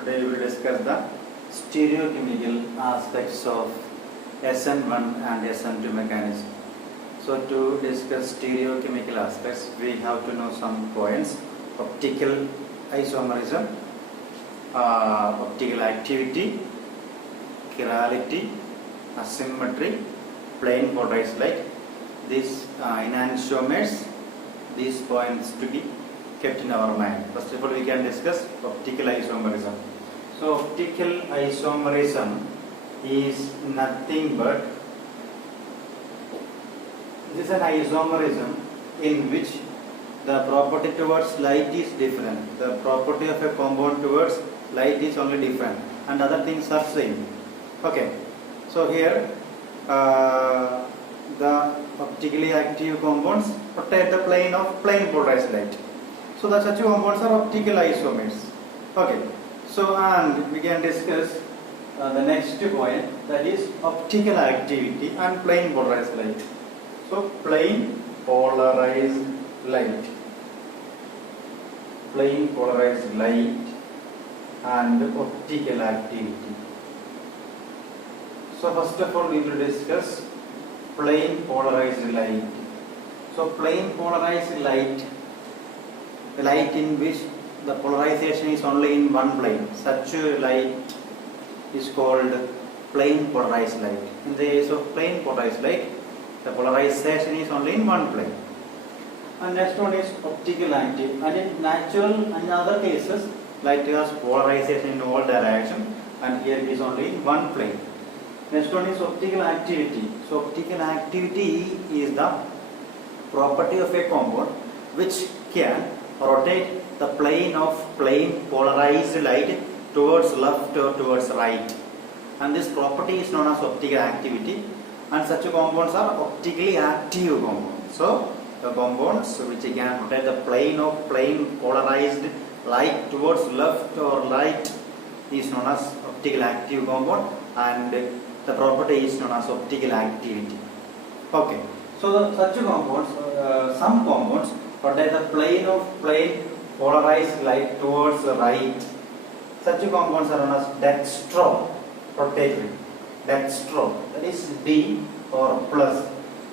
Today we will discuss the stereochemical aspects of SN1 and SN2 mechanism. So to discuss stereochemical aspects, we have to know some points: optical isomerism, optical activity, chirality, asymmetry, plane polarized light. These enantiomers, these points to be kept in our mind. First of all, we can discuss optical isomerism. So optical isomerism is nothing but this is an isomerism in which the property towards light is different. The property of a compound towards light is only different, and other things are same. Okay. So here the optically active compounds rotate the plane of plane polarized light. So the such compounds are optical isomers. Okay. So and we can discuss the next point, that is optical activity and plane polarized light. So plane polarized light, plane polarized light and optical activity. So first of all, we will discuss plane polarized light. So plane polarized light, the light in which the polarization is only in one plane, such a light is called plane polarized light. In the case of plane polarized light, the polarization is only in one plane. And next one is optical active. And in natural and other cases, light has polarization in all directions, and here it is only in one plane. Next one is optical activity. So optical activity is the property of a compound which can rotate the plane of plane polarized light towards left or towards right, and this property is known as optical activity, and such compounds are optically active compounds. So the compounds which can rotate the plane of plane polarized light towards left or right is known as optical active compound, and the property is known as optical activity. Okay. So such compounds, some compounds rotate the plane of plane polarized light towards the right. Such compounds are known as dextro-rotatory. Dextro, that is D or plus.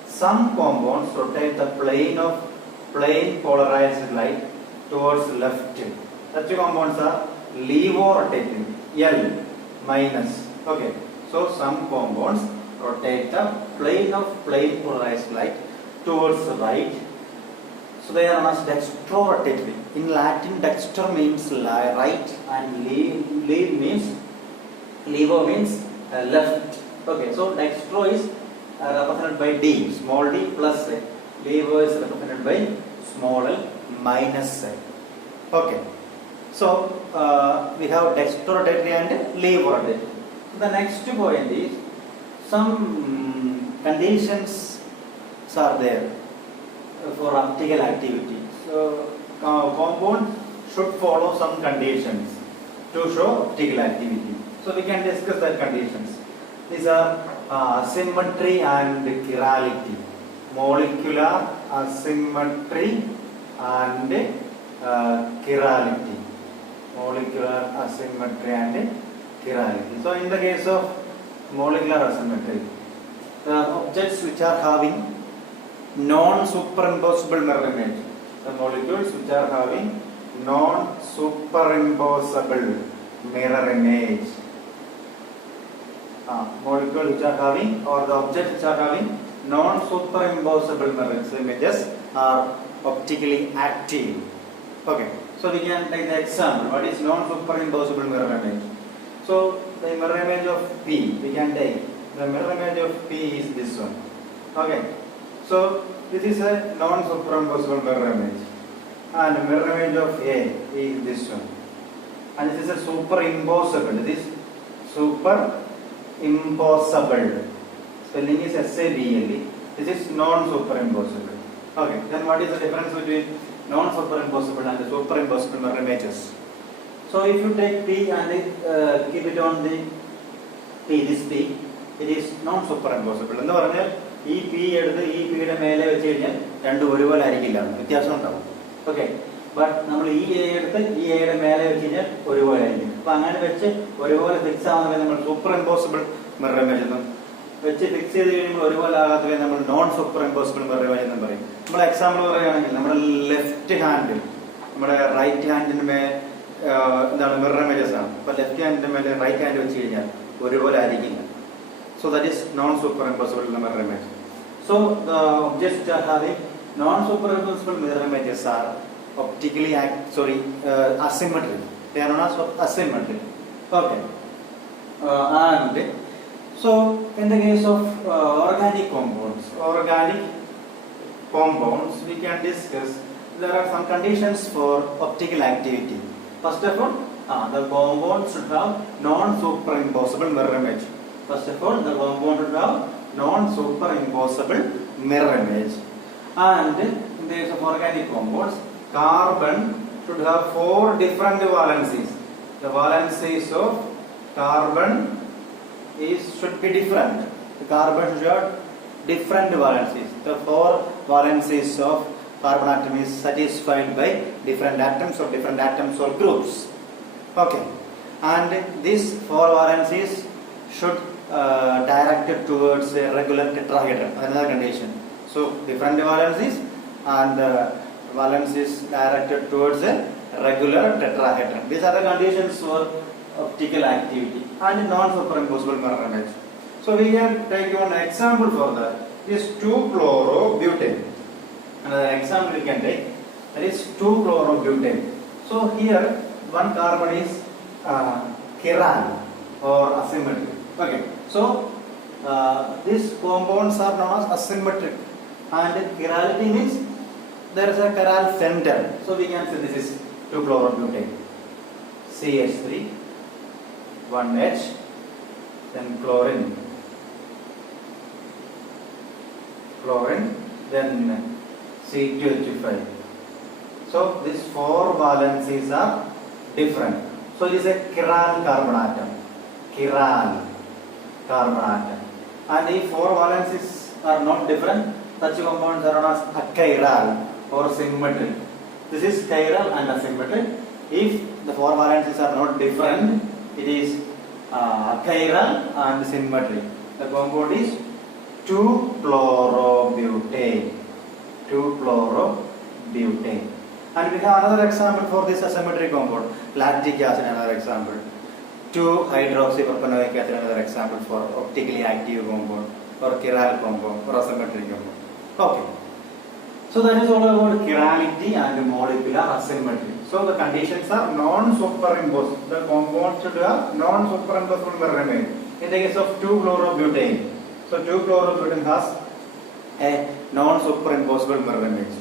Some compounds rotate the plane of plane polarized light towards left. Such compounds are levo-rotatory, L minus. Okay. So some compounds rotate the plane of plane polarized light towards the right. So they are known as dextro-rotatory. In Latin, dexter means right and levo means left. Okay, so dextro is represented by D, small d plus a. Levo is represented by small l minus a. Okay, so we have dextro-rotatory and levo-rotatory. The next point is some conditions are there for optical activity. So compound should follow some conditions to show optical activity. So we can discuss the conditions. These are asymmetry and chirality, molecular asymmetry and chirality, molecular asymmetry and chirality. So in the case of molecular asymmetry, the objects which are having non-superimposable mirror image, the molecules which are having non-superimposable mirror image, molecules which are having, or the objects which are having non-superimposable mirror images are optically active. Okay, so we can take the example. What is non-superimposable mirror image? So the mirror image of P, we can take the mirror image of P is this one. Okay. So this is a non-superimposable mirror image, and the mirror image of A is this one, and this is a superimposable. This is superimposable. Spelling is SABLE. This is non-superimposable. Okay. Then what is the difference between non-superimposable and the superimposable mirror images? So if you take P and keep it on the P, this P, it is non-superimposable. എന്ന് പറഞ്ഞാൽ ഈ P എടുത്ത് ഈ പിയുടെ മേലെ വെച്ച് കഴിഞ്ഞാൽ രണ്ടും ഒരുപോലെ ആയിരിക്കില്ല, വ്യത്യാസം ഉണ്ടാവും. ഓക്കെ, ബട്ട് നമ്മൾ ഈ എ എടുത്ത് ഈ എയുടെ മേലെ വെച്ച് കഴിഞ്ഞാൽ ഒരുപോലെ ആയിരിക്കും. അപ്പൊ അങ്ങനെ വെച്ച് ഒരുപോലെ ഫിക്സ് ആവുന്നവരെ നമ്മൾ സൂപ്പർ ഇമ്പോസിബിൾ മിറർ ഇമേജ് എന്നും വെച്ച് ഫിക്സ് ചെയ്ത് കഴിയുമ്പോൾ ഒരുപോലെ ആകാത്തവരെ നമ്മൾ non super impossible mirror image എന്നും പറയും. നമ്മൾ എക്സാമ്പിൾ പറയുകയാണെങ്കിൽ നമ്മുടെ ലെഫ്റ്റ് ഹാൻഡിൽ നമ്മുടെ റൈറ്റ് ഹാൻഡിന് മേൽ എന്താണ് മിറർ ഇമേജസ് ആണ്. അപ്പൊ ലെഫ്റ്റ് ഹാൻഡിന്റെ മേലെ റൈറ്റ് ഹാൻഡ് വെച്ച് കഴിഞ്ഞാൽ ഒരുപോലെ ആയിരിക്കില്ല. So that is known super impossible mirror image. So the objects which are having non superimposable mirror images are optically asymmetric. They are known as asymmetric. Okay. And so in the case of organic compounds we can discuss. There are some conditions for optical activity. First of all, the compound should have non-superimposable mirror image. First of all, the compound should have non-superimposable mirror image. And in the case of organic compounds, carbon should have 4 different valencies. The valencies of carbon should be different. The carbon should have different valencies. The 4 valencies of carbon atom is satisfied by different atoms or groups. Okay. And these 4 valencies should directed towards a regular tetrahedron. Another condition. So different valencies and valencies directed towards a regular tetrahedron. These are the conditions for optical activity and non-superimposable mirror image. So we can take one example for that. Is 2-chlorobutane. Another example we can take, that is 2-chlorobutane. So here one carbon is chiral or asymmetric. Okay. So these compounds are known as asymmetric, and chirality means there is a chiral center. So we can say this is 2-chlorobutane. CH3, 1H, then chlorine, then C2H5. So these 4 valencies are different. So it is a chiral carbon atom. And if 4 valencies are not different, such compounds are known as achiral or symmetric. This is chiral and asymmetric. If the 4 valencies are not different, it is achiral and symmetric. The compound is 2-chlorobutane. And we have another example for this asymmetric compound, lactic acid, another example. 2-hydroxypropanoic acid, another example for optically active compound or chiral compound or asymmetric compound. Okay. So that is all about chirality and molecular asymmetry. So the conditions are non-superimposable. The compound should have non-superimposable mirror image. In the case of 2-chlorobutane, so 2-chlorobutane has a non-superimposable mirror image.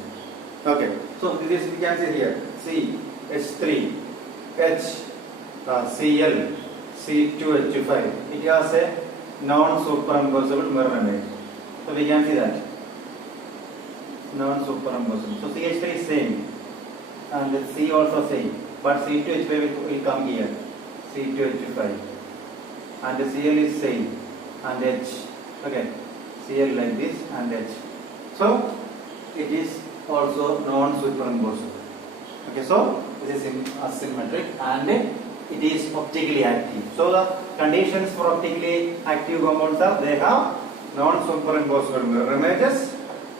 Okay. So this is, we can see here, CH3, H, Cl, C2H5. It has a non-superimposable mirror image. So we can see that non-superimposable. So CH3 is same and C also same, but C2H5 will come here, C2H5, and the Cl is same and H. Okay, Cl like this and H. So it is also non-superimposable. Okay, so this is asymmetric and it is optically active. So the conditions for optically active compounds are they have non-superimposable mirror images,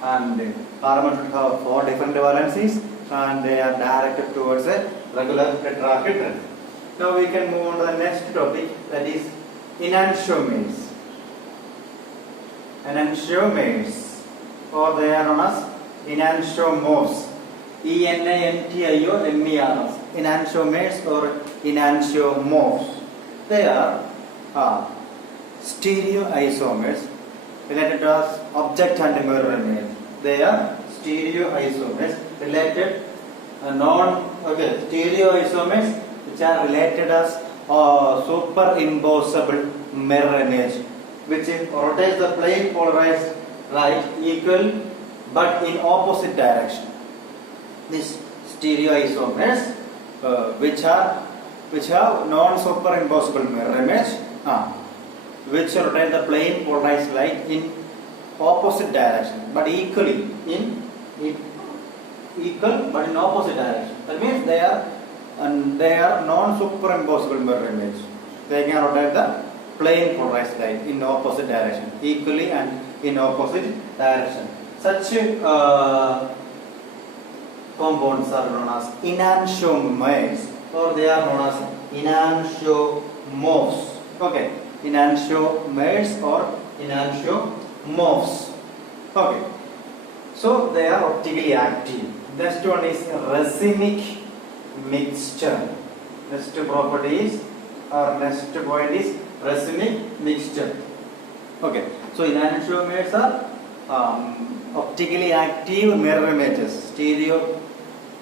and carbon should have 4 different valencies, and they are directed towards a regular tetrahedron. Now we can move on to the next topic, that is enantiomers. Enantiomers, or they are known as enantiomers. ENANTIOMERS. Enantiomers or enantiomers. They are stereoisomers related to as object and mirror image. They are stereoisomers related stereoisomers which are related as superimposable mirror image, which rotates the plane polarized light equal but in opposite direction. These stereoisomers which have non-superimposable mirror image, which rotate the plane polarized light in opposite direction, but equal but in opposite direction. That means they are non-superimposable mirror image. They can rotate the plane polarized light in opposite direction, equally and in opposite direction. Such compounds are known as enantiomers, or they are known as enantiomorphs. Okay, enantiomers or enantiomorphs. Okay, so they are optically active. Next one is racemic mixture. Next property is, or next point is racemic mixture. Okay, so enantiomers are optically active mirror images, stereo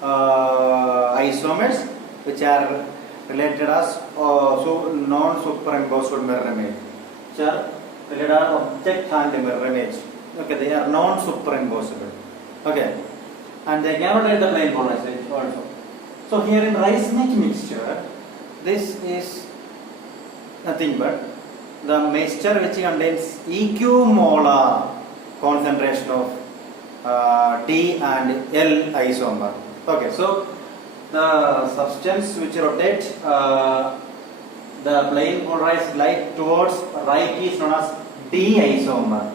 isomers, which are related as non-superimposable mirror image, which are related as object and mirror image. Okay, they are non-superimposable. Okay, and they can rotate the plane polarization also. So here in racemic mixture, this is nothing but the mixture which contains equimolar concentration of T and L isomer. Okay, so the substance which rotates the plane polarized light towards right is known as D isomer.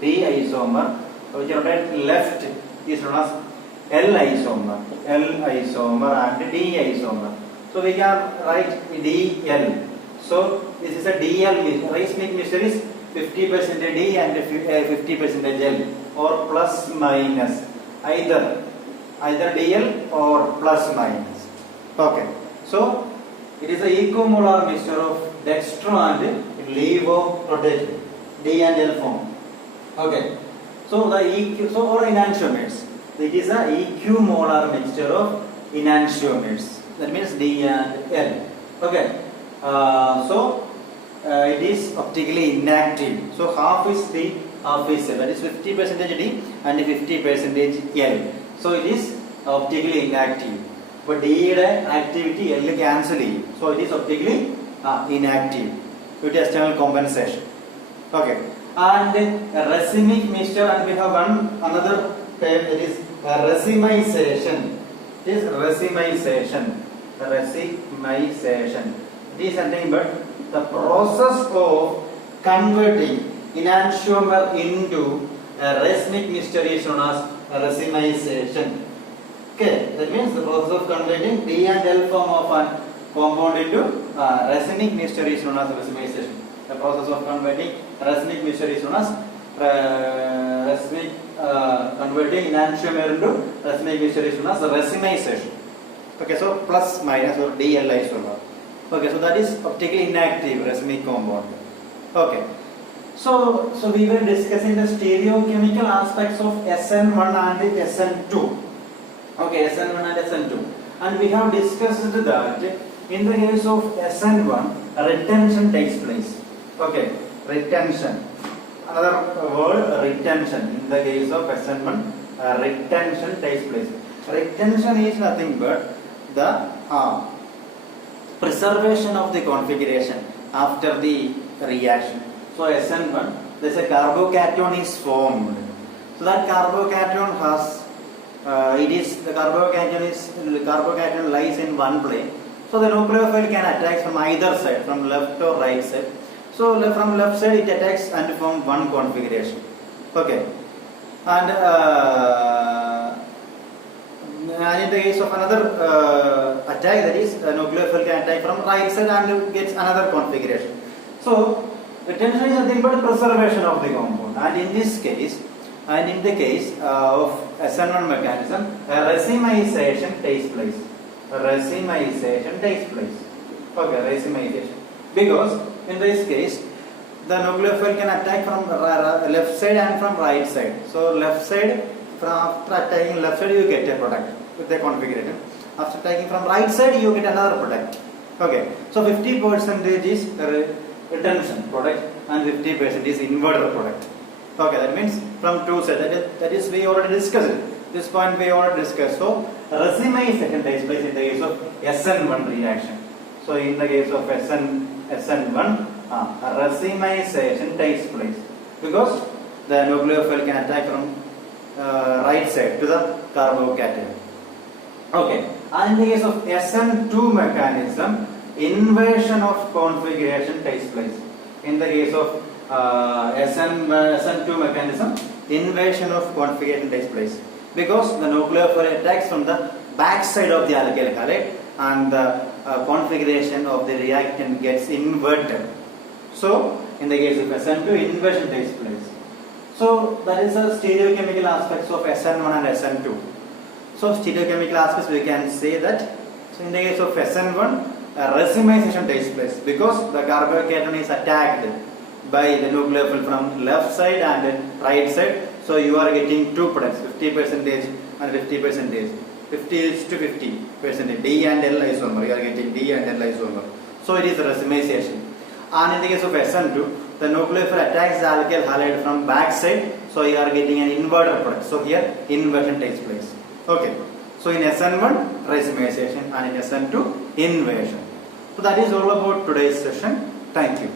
D isomer, which rotates left is known as L isomer. L isomer and D isomer. So we can write DL. So this is a DL mixture. Racemic mixture is 50% D and 50% L, or plus minus, either DL or plus minus. Okay, so it is a equimolar mixture of dextro and levo rotation, D and L form. Okay, so the or enantiomers. It is a equimolar mixture of enantiomers. That means D and L. Okay, it is optically inactive. So half is D, half is L. That is 50% D and 50% L. So it is optically inactive. But D activity L cancel. So it is optically inactive with external compensation. Okay. And racemic mixture, and we have another term, that is racemization. It is racemization. Racemization. It is nothing but the process of converting enantiomer into a racemic mixture is known as racemization. Okay, that means the process of converting D and L form of a compound into racemic mixture is known as racemization. The process of converting racemic mixture is known as converting enantiomer into racemic mixture is known as racemization. Okay, so plus minus or DL isomer. Okay, so that is optically inactive racemic compound. Okay, so we were discussing the stereochemical aspects of SN1 and SN2. Okay, SN1 and SN2, and we have discussed that in the case of SN1, retention takes place. Okay, retention. Another word, retention. In the case of SN1, retention takes place. Retention is nothing but the preservation of the configuration after the reaction. So SN1, there is a carbocation is formed. So that carbocation has the carbocation lies in one plane. So the nucleophile can attack from either side, from left or right side. So from left side it attacks and form one configuration. Okay, and in the case of another attack, that is nucleophile can attack from right side and gets another configuration. So retention is nothing but preservation of the compound, and in this case, and in the case of SN1 mechanism, racemization takes place. Racemization takes place. Okay, racemization, because in this case the nucleophile can attack from left side and from right side. So left side, after attacking left side you get a product with the configuration. After attacking from right side you get another product. Okay, so 50% is retention product and 50% is inverter product. Okay, that means from two sides. That is we already discussed it. This point we already discussed. So racemization takes place in the case of SN1 reaction. So in the case of SN1, racemization takes place because the nucleophile can attack from right side to the carbocation. Okay, And in the case of SN2 mechanism, inversion of configuration takes place. In the case of SN2 mechanism, inversion of configuration takes place because the nucleophile attacks from the back side of the alkyl halide and the configuration of the reactant gets inverted. So, in the case of SN2, inversion takes place. So, that is the stereochemical aspects of SN1 and SN2. So, stereochemical aspects we can say that, so in the case of SN1, racemization takes place because the carbocation is attacked by the nucleophile from left side and right side. So, you are getting two products, 50% and 50%. 50 is to 50%. D and L isomer, you are getting D and L isomer. So, it is racemization. And in the case of SN2, the nucleophile attacks the alkyl halide from back side, so you are getting an inverted product. So here inversion takes place. Okay. So in SN1 racemization and in SN2 inversion. So that is all about today's session. Thank you.